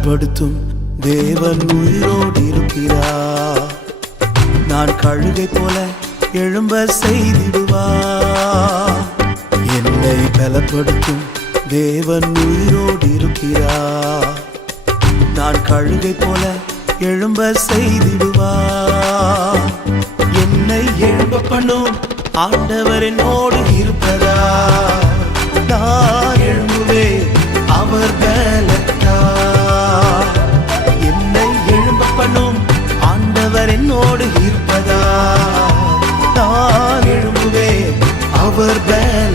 பலப்படுத்தும் தேவன் உயிரோடு இருக்கிறார். நான் கழுகை போல எழும்ப செய்திடுவார். என்னை பலப்படுத்தும் தேவன் உயிரோடு இருக்கிறார். நான் கழுகை போல எழும்ப செய்திடுவார். என்னை எழும்ப பண்ணும் ஆண்டவர் என்னோடு இருப்பதா. நான் எழும்புவேன் அவர் பலத்தால். என்னை எழும்ப பண்ணும் ஆண்டவர் என்னோடு இருப்பதா. நான் எழும்புவேன் அவர் பலத்தால்.